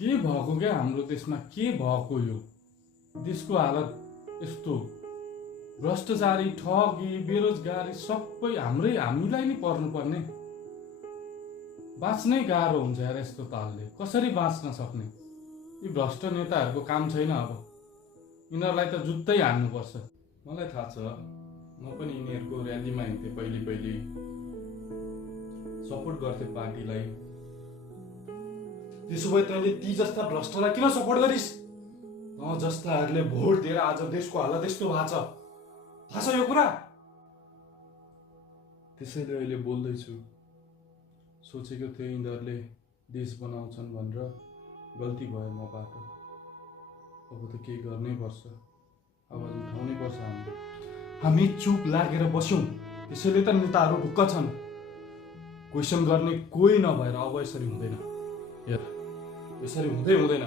के भएको क्या हाम्रो देशमा के भएको यो देशको हालत यस्तो भ्रष्टाचारी ठगी बेरोजगारी सबै हामीलाई नै पर्नुपर्ने बाँच्नै गाह्रो हुन्छ यार यस्तो तालले कसरी बाँच्न सक्ने यी भ्रष्ट नेताहरूको काम छैन अब यिनीहरूलाई त जुत्तै हान्नुपर्छ मलाई थाहा छ म पनि यिनीहरूको र्यालीमा हिँड्थेँ पहिले सपोर्ट गर्थे पार्टीलाई त्यसो भए तैँले ती जस्ता भ्रष्टलाई किन सपोर्ट गरिस् जस्ताहरूले भोट दिएर आज देशको हालत यस्तो भएको छ थाहा छ यो कुरा त्यसैले अहिले बोल्दैछु सोचेको थिएँ यिनीहरूले देश बनाउँछन् भनेर गल्ती भयो मबाट अब त केही गर्नै पर्छ आवाज उठाउनै पर्छ हामी चुप लागेर बस्यौँ त्यसैले त नेताहरू ढुक्क छन् क्वेसन गर्ने कोही नभएर अब यसरी हुँदैन यसरी हुँदैन